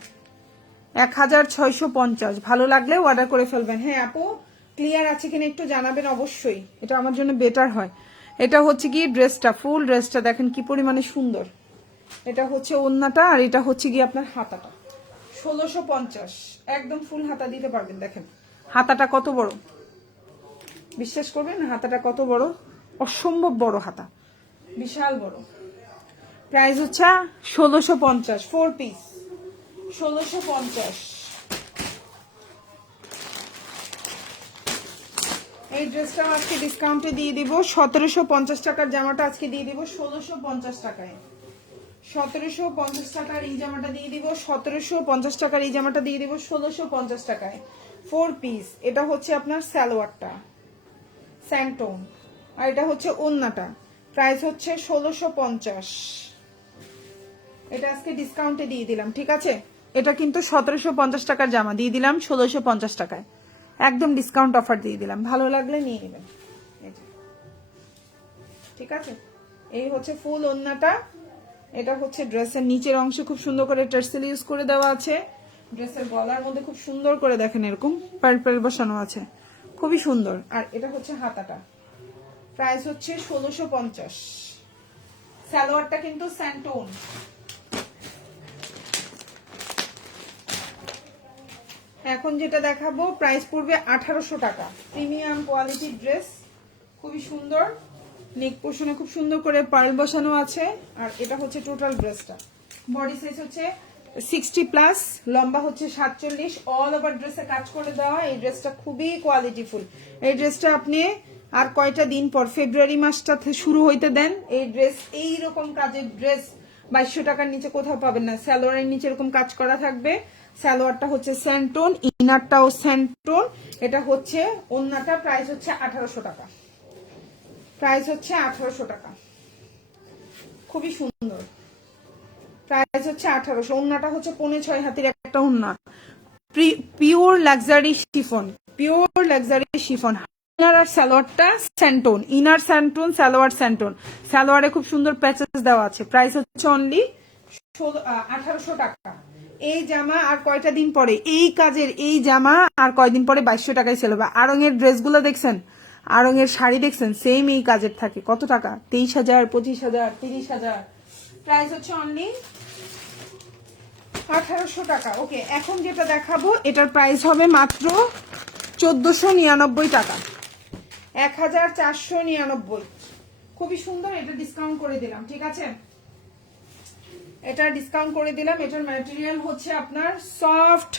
1650। ভালো লাগলে অর্ডার করে ফেলবেন। হ্যাঁ আপু, ক্লিয়ার আছে কিনা একটু জানাবেন অবশ্যই, এটা আমার জন্য বেটার হয়। এটা হচ্ছে কি ড্রেসটা, ফুল ড্রেসটা দেখেন কি পরিমাণে সুন্দর, এটা হচ্ছে ওন্নাটা, আর এটা হচ্ছে কি আপনার হাতাটা, 1650, একদম ফুল হাতা দিতে পারবেন। দেখেন হাতাটা কত বড়, বিশ্বাস করবেন হাতাটা কত বড়, অসম্ভব বড় হাতা, বিশাল বড়। প্রাইস হচ্ছে 1650, 4 পিস 1650। এই ড্রেসটাও আজকে ডিসকাউন্টে দিয়ে দিব 1750 টাকার জামাটা আজকে দিয়ে দিব 1650 টাকায়। 1750 টাকার এই জামাটা দিয়ে দিব 1750 টাকার এই জামাটা দিয়ে দিব 1650 টাকায় 4 পিস। এটা হচ্ছে আপনার সালোয়ারটা স্যান্টোন, আর এটা হচ্ছে ওন্নাটা। প্রাইস হচ্ছে 1650। এটা আজকে ডিসকাউন্টে দিয়ে দিলাম, ঠিক আছে? এটা কিন্তু 1750 টাকার জামা দিয়ে দিলাম 1650 টাকায়, একদম ডিসকাউন্ট অফার দিয়ে দিলাম। ভালো লাগলে নিয়ে নেবেন, ঠিক আছে? এই হচ্ছে ফুল ওন্নাটা। এটা হচ্ছে ড্রেসের নিচের অংশ, খুব সুন্দর করে টার্সেল ইউজ করে দেওয়া আছে। ড্রেসের গলার মধ্যে খুব সুন্দর করে দেখেন এরকম পার্পল বসানো আছে, খুবই সুন্দর। আর এটা হচ্ছে হাতাটা, প্রাইস হচ্ছে 1650। সালোয়ারটা কিন্তু স্যান্টোন। এখন যেটা দেখাবো প্রাইস পড়বে 1800 টাকা। প্রিমিয়াম কোয়ালিটির ড্রেস, খুবই সুন্দর। নেক পোর্শনে খুব সুন্দর করে পার্ল বসানো আছে। আর এটা হচ্ছে টোটাল ড্রেসটা। বডি সাইজ হচ্ছে 60+, লম্বা হচ্ছে 47। অল ওভার ড্রেসে কাজ করে দেওয়া। এই ড্রেসটা খুবই কোয়ালিটিফুল। এই ড্রেসটা আপনি আর কয়টা দিন পর, ফেব্রুয়ারি মাসটা শুরু হইতে দেন, এই ড্রেস, এইরকম কাজের ড্রেস 2200 টাকার নিচে কোথাও পাবেন না। সালোয়ারের নিচে এরকম কাজ করা থাকবে। সালোয়ারটা হচ্ছে স্যান্টোন, ইনারটাও স্যান্টোন। এটা হচ্ছে ওন্নাটা, প্রাইস হচ্ছে 1800 টাকা। প্রাইস হচ্ছে 1800 টাকা, খুবই সুন্দর। প্রাইস হচ্ছে 1800। ওন্নাটা হচ্ছে 5.5 হাতের একটা ওন্না, pure luxury chiffon, pure luxury chiffon. Inner আর সালোয়ারটা স্যান্টোন, ইনার স্যান্টোন, সালোয়ার স্যান্টোন। সালোয়ারে খুব সুন্দর প্যাচেস দেওয়া আছে। প্রাইস হচ্ছে অনলি 1800 টাকা। এই জামা আর কয়টা দিন পরে, এই কাজের এই জামা আর কয়দিন পরে 2200 টাকায় সেল হবে। আরঙের ড্রেসগুলো দেখছেন, আরঙের শাড়ি দেখছেন, সেম এই কাজের থাকে। কত টাকা? 23,000, 25,000, 30,000। প্রাইস হচ্ছে অনলি 1800 টাকা। ওকে, এখন যেটা দেখাবো এটার প্রাইস হবে মাত্র 1499 টাকা, 1499। খুবই সুন্দর। এটা ডিসকাউন্ট করে দিলাম, ঠিক আছে? এটা ডিসকাউন্ট করে দিলাম। এটার ম্যাটেরিয়াল হচ্ছে আপনার সফট,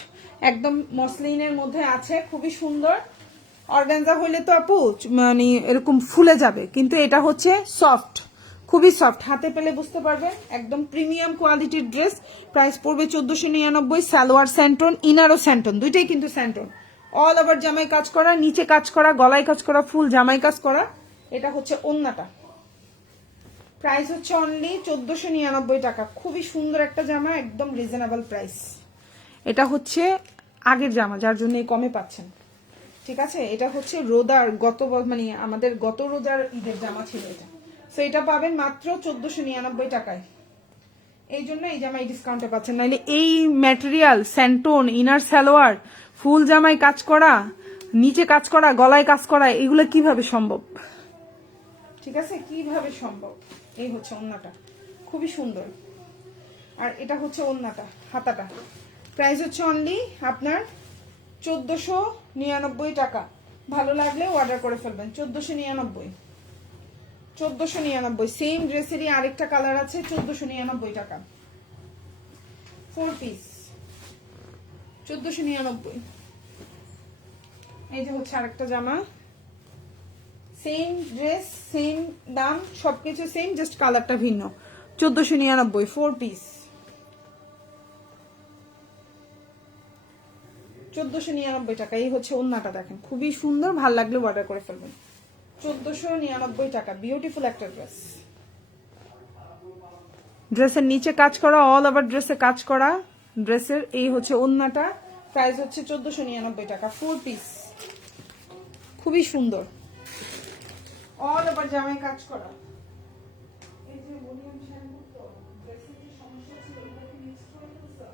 একদম মসলিনের মধ্যে আছে, খুবই সুন্দর। অর্গানজা হইলে তো আপু মানে এরকম ফুলে যাবে, কিন্তু এটা হচ্ছে সফট, খুবই সফট। হাতে পেলে বুঝতে পারবেন, একদম প্রিমিয়াম কোয়ালিটির ড্রেস। প্রাইস পড়বে 1499। সালোয়ার স্যান্টন, ইনারও স্যান্টন, দুইটাই কিন্তু স্যান্টন। অল ওভার জামাই কাজ করা, নিচে কাজ করা, গলায় কাজ করা, ফুল জামাই কাজ করা। এটা হচ্ছে ওন্নাটা। প্রাইস হচ্ছে অনলি 1499 টাকা। খুবই সুন্দর একটা জামা, একদম রিজনেবল প্রাইস। এটা হচ্ছে আগের জামা, যার জন্য কমে পাচ্ছেন, ঠিক আছে? এটা হচ্ছে রোজার মানে আমাদের গত রোজার ঈদের জামা ছিল এটা। সো এটা পাবেন মাত্র 1499 টাকায়। এই জন্য এই জামাই ডিসকাউন্টে পাচ্ছেন। নাইলে এই ম্যাটেরিয়াল স্যান্টোন, ইনার সালোয়ার, ফুল জামাই কাজ করা, নিচে কাজ করা, গলায় কাজ করা, এগুলো কিভাবে সম্ভব? ঠিক আছে, কিভাবে সম্ভব? এই হচ্ছে ওন্নাটা, খুবই সুন্দর। আর এটা হচ্ছে ওন্নাটা, হাতাটা। প্রাইস হচ্ছে অনলি আপনার 1499 টাকা। ভালো লাগলে অর্ডার করে ফেলবেন। 1499, 1499। সেম ড্রেসেরই আরেকটা কালার আছে, 1499 টাকা, 4 পিস, 1499। এই যে হচ্ছে আরেকটা জামা, সেম ড্রেস, সেম দাম, সবকিছু সেম, জাস্ট কালারটা ভিন্ন। 1499, 4 পিস, 1499 টাকা। এই হচ্ছে ওন্নাটা, দেখেন খুবই সুন্দর। ভাল লাগলে অর্ডার করে ফেলবেন। 1499 টাকা, বিউটিফুল একটা ড্রেস। ড্রেসের নিচে কাজ করা, অল ওভার ড্রেসে কাজ করা। ড্রেসের এই হচ্ছে ওন্নাটা। প্রাইস হচ্ছে 1499 টাকা, 4 পিস, খুবই সুন্দর। অল ওভার জামায় কাজ করা। এই যে ভলিউম শ্যাম্পু তো ড্রেসের যে সমস্যা ছিল, এটাকে মিক্স করে দিয়েছো,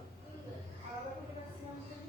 আলাদা করে রাখছিলাম কেন?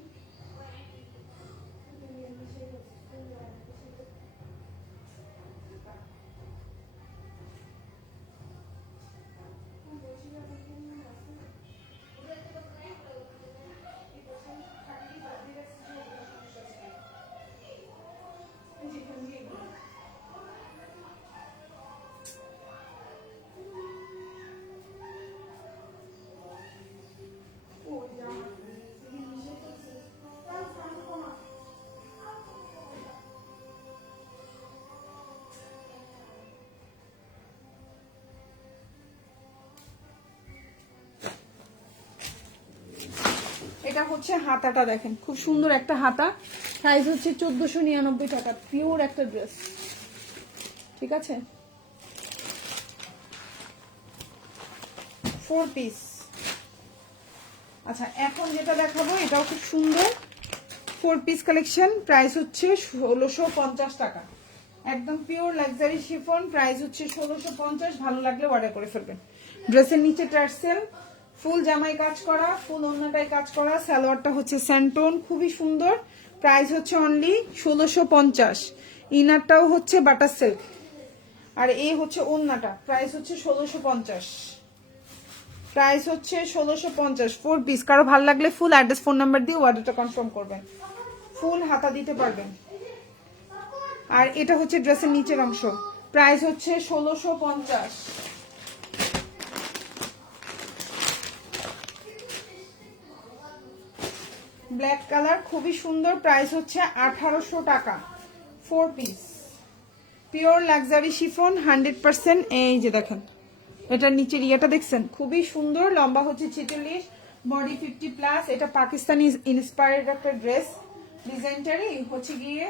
এটা হচ্ছে হাতাটা দেখেন, খুব সুন্দর একটা হাতা, প্রাইস হচ্ছে 1499 টাকা, পিওর একটা ড্রেস। ঠিক আছে, 4 পিস। আচ্ছা, এখন যেটা দেখাবো এটাও খুব সুন্দর 4 পিস কালেকশন, প্রাইস হচ্ছে 1650 টাকা, একদম পিওর লাক্সারি শিফন, প্রাইস হচ্ছে 1650। ভালো লাগলে অর্ডার করে ফেলবেন। ড্রেসের নিচে টার্সেল, ফুল জামাই কাজ করা, ফুল ওন্নাটাই কাজ করা, সালোয়ারটা হচ্ছে স্যান্টোন, খুবই সুন্দর, প্রাইস হচ্ছে অনলি 1650। ইনারটাও হচ্ছে বাটার সিল্ক, আর এই হচ্ছে ওন্নাটা, প্রাইস হচ্ছে 1650, প্রাইস হচ্ছে 1650, 4 পিস। কারো ভালো লাগলে ফুল অ্যাড্রেস ফোন নাম্বার দিয়ে অর্ডারটা কনফার্ম করবেন, ফুল হাতা দিতে পারবেন। আর এটা হচ্ছে ড্রেসের নিচের অংশ, প্রাইস হচ্ছে 1650। ব্ল্যাক কালার, খুবই সুন্দর, প্রাইস হচ্ছে 1800 টাকা, 4 পিস, পিওর লাক্সারি শিফন 100%। এই যে দেখেন, এটার নিচের ইয়েটা দেখছেন, খুবই সুন্দর, লম্বা হচ্ছে 46, বডি 50+। এটা পাকিস্তানি ইন্সপায়ার্ড একটা ড্রেস, ডিজাইনটারই হচ্ছে গিয়ে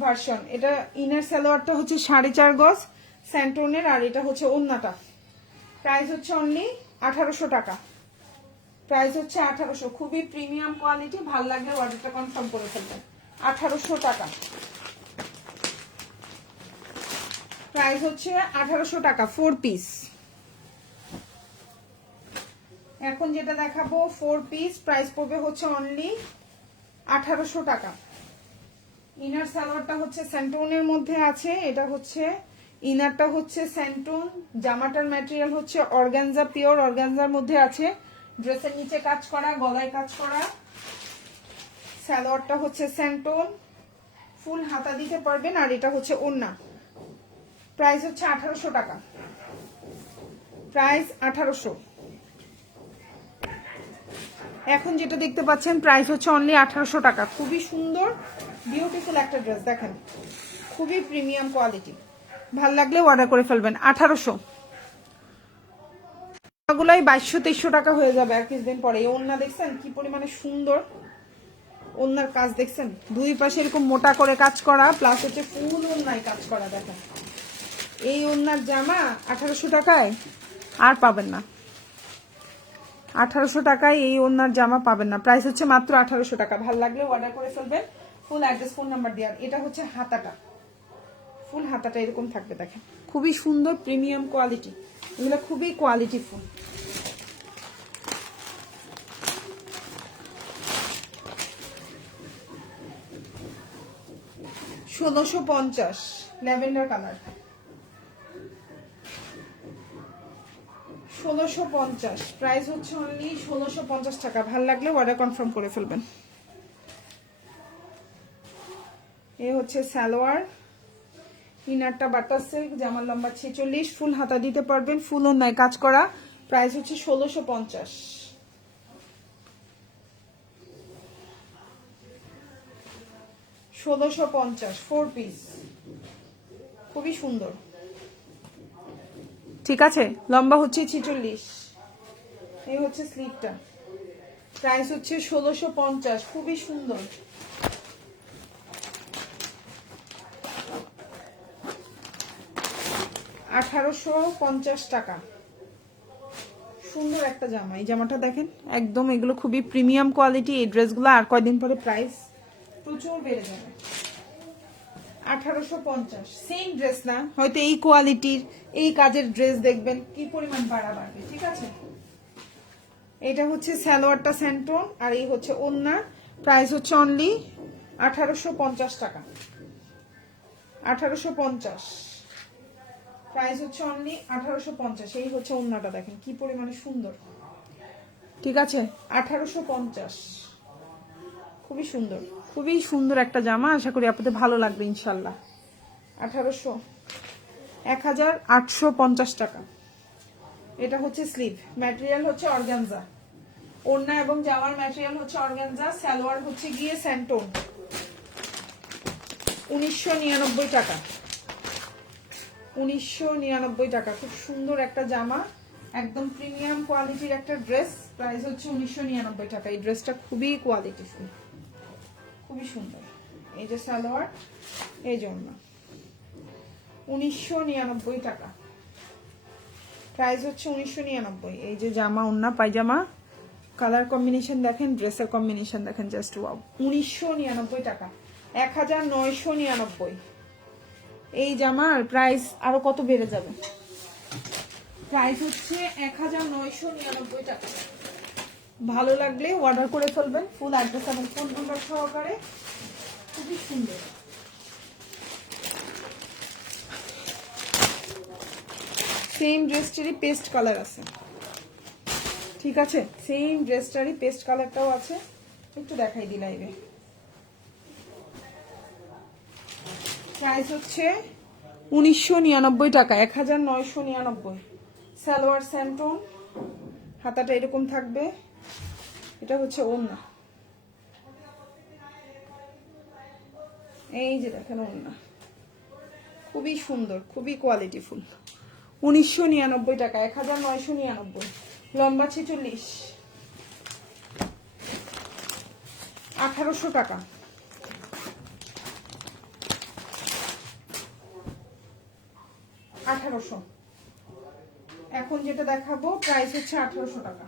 ভার্সন। এটা ইনার সালোয়ারটা হচ্ছে 4.5 গজ স্যান্টোনের, আর এটা হচ্ছে ওন্নাটা, প্রাইস হচ্ছে অনলি 1800 টাকা, প্রাইস হচ্ছে 1800, খুবই প্রিমিয়াম কোয়ালিটি। ভালো লাগলে অর্ডারটা কনফার্ম করে ফেলবেন, 1800 টাকা, প্রাইস হচ্ছে 1800 টাকা, 4 পিস। এখন যেটা দেখাবো 4 পিস, প্রাইস পড়বে হচ্ছে অনলি 1800 টাকা। ইনার সালোয়ারটা হচ্ছে স্যান্টোনের মধ্যে আছে, এটা হচ্ছে ইনারটা হচ্ছে স্যান্টোন, জামাটার ম্যাটেরিয়াল হচ্ছে অর্গানজা, পিওর অর্গানজার মধ্যে আছে, ড্রেসের নিচে কাজ করা, গলায় কাজ করা, সালোয়ারটা হচ্ছে স্যান্টোন, ফুল হাতা দিতে পারবেন, আর এটা হচ্ছে ওন্না, প্রাইস হচ্ছে 1800 টাকা, প্রাইস 1800। এখন যেটা দেখতে পাচ্ছেন প্রাইস হচ্ছে অনলি 1800 টাকা, খুবই সুন্দর বিউটিফুল একটা ড্রেস, দেখেন খুবই প্রিমিয়াম কোয়ালিটি। ভাল লাগলে অর্ডার করে ফেলবেন, 1800। গুলাই 2200-2300 টাকা হয়ে যাবে আর কিছুদিন পরে। এই ওন্না দেখছেন কি পরিমাণে সুন্দর, ওন্নার কাজ দেখছেন, দুই পাশে এরকম মোটা করে কাজ করা, প্লাস হচ্ছে ফুল ওন্নায় কাজ করা। দেখেন এই ওন্নার জামা 1800 টাকায় আর পাবেন না, 1800 টাকায় এই ওন্নার জামা পাবেন না, প্রাইস হচ্ছে মাত্র 1800 টাকা। ভাল লাগলে অর্ডার করে ফেলবেন, ফুল অ্যাড্রেস ফোন নাম্বার দেওয়ার। এটা হচ্ছে হাতাটা, ফুল হাতাটা এরকম থাকবে, দেখেন খুবই সুন্দর প্রিমিয়াম কোয়ালিটি, এগুলো খুবই quality full. $1650, lavender colour, 1650, price হচ্ছে অনলি 1650 টাকা। ভাল লাগলে অর্ডার কনফার্ম করে ফেলবেন। এই হচ্ছে সালোয়ার, ইনারটা বাটার সিল্ক, জামার লম্বা 46, ফুল হাতা দিতে পারবেন, ফুল ওন্নায় কাজ করা, প্রাইস হচ্ছে 1650। 1650, 4 পিস, খুবই সুন্দর। ঠিক আছে, লম্বা হচ্ছে 46, এই হচ্ছে স্লিভটা, প্রাইস হচ্ছে 1650, খুবই সুন্দর। $1850 টাকা, সুন্দর একটা জামা। এই জামাটা দেখেন একদম, এগুলো খুবই প্রিমিয়াম কোয়ালিটি। এই ড্রেসগুলো আর কয়দিন পরে প্রাইস প্রচুর বেড়ে যাবে। 1850, সেম ড্রেস না, হয়তো এই কোয়ালিটির এই কাজের ড্রেস দেখবেন কি পরিমাণ ভাড়া বাড়বে। ঠিক আছে, এটা হচ্ছে সালোয়ারটা স্যান্টোন, আর এই হচ্ছে ওন্না, প্রাইস হচ্ছে অনলি 1850 টাকা, 1850, প্রাইস হচ্ছে অনলি 1850। এই হচ্ছে ওন্নাটা, দেখেন কি পরিমাণে সুন্দর। ঠিক আছে, 1850, খুবই সুন্দর, খুবই সুন্দর একটা জামা। আশা করি আপনাদের ভালো লাগবে ইনশাল্লাহ। 1850 টাকা। এটা হচ্ছে স্লিভ, ম্যাটেরিয়াল হচ্ছে অর্গানজা, ওড়না এবং জামার ম্যাটেরিয়াল হচ্ছে অর্গানজা, সালোয়ার হচ্ছে গিয়ে স্যান্টোন, 1999 টাকা, 1999 টাকা। খুব সুন্দর একটা জামা, একদম প্রিমিয়াম কোয়ালিটির একটা ড্রেস, প্রাইস হচ্ছে 1999 টাকা। এই ড্রেসটা খুবই কোয়ালিটিফুল, খুবই সুন্দর। এই যে সালোয়ার, এই জন্য 1999 টাকা, প্রাইস হচ্ছে 1999। এই যে জামা, ওন্না, পায়জামা, কালার কম্বিনেশন দেখেন, ড্রেসের কম্বিনেশন দেখেন, জাস্ট ওয়াও। 1999 টাকা, 1999। এই জামার প্রাইস আরো কত বেড়ে যাবে, প্রাইস হচ্ছে 1999 টাকা। ভালো লাগলে অর্ডার করে ফেলবেন, ফুল অ্যাড্রেস এবং ফোন নাম্বার সহকারে। খুবই সুন্দর। সেম ড্রেসটারই পেস্ট কালার আছে, ঠিক আছে, সেম ড্রেসটারই পেস্ট কালারটাও আছে, একটু দেখাই দি লাইভে। প্রাইস হচ্ছে 1999 টাকা, 1999। সালোয়ার স্যান্টন, হাতাটা এরকম থাকবে, এটা হচ্ছে ওড়না, এই যে দেখেন ওড়না, খুবই সুন্দর, খুবই কোয়ালিটিফুল। 1999 টাকা, 1999। লম্বা 46, 1800 টাকা। 1800। এখন যেটা দেখাবো প্রাইস হচ্ছে 1800 টাকা।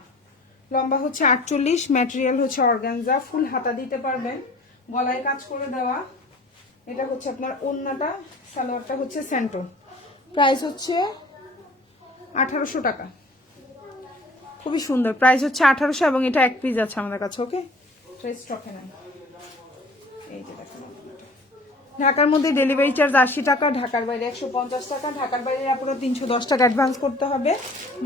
লম্বা হচ্ছে 48, ম্যাটেরিয়াল হচ্ছে অর্গানজা, ফুল হাতা দিতে পারবেন, গলায় কাজ করে দেওয়া। এটা হচ্ছে আপনার ওড়নাটা, সালোয়ারটা হচ্ছে স্যান্টন, প্রাইস হচ্ছে 1800 টাকা। খুবই সুন্দর, প্রাইস হচ্ছে 1800 এবং এটা এক পিস আছে আমাদের কাছে। ওকে, ড্রেস স্টকে নেন। এই যে দেখেন, ঢাকার মধ্যে ডেলিভারি চার্জ 80 টাকা, ঢাকার বাইরে 150 টাকা। ঢাকার বাইরে আপনারা 310 টাকা অ্যাডভান্স করতে হবে,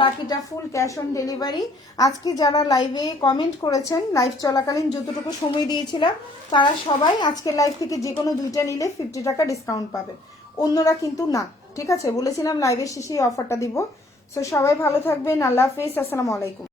বাকিটা ফুল ক্যাশ অন ডেলিভারি। আজকে যারা লাইভে কমেন্ট করেছেন, লাইভ চলাকালীন যতটুকু সময় দিয়েছিলাম, তারা সবাই আজকের লাইভ থেকে যে কোনো দুইটা নিলে 50 টাকা ডিসকাউন্ট পাবে, অন্যরা কিন্তু না, ঠিক আছে। বলেছিলাম লাইভের শেষে অফারটা দিব। সো সবাই ভালো থাকবেন, আল্লাহ হাফেজ, আসসালামু আলাইকুম।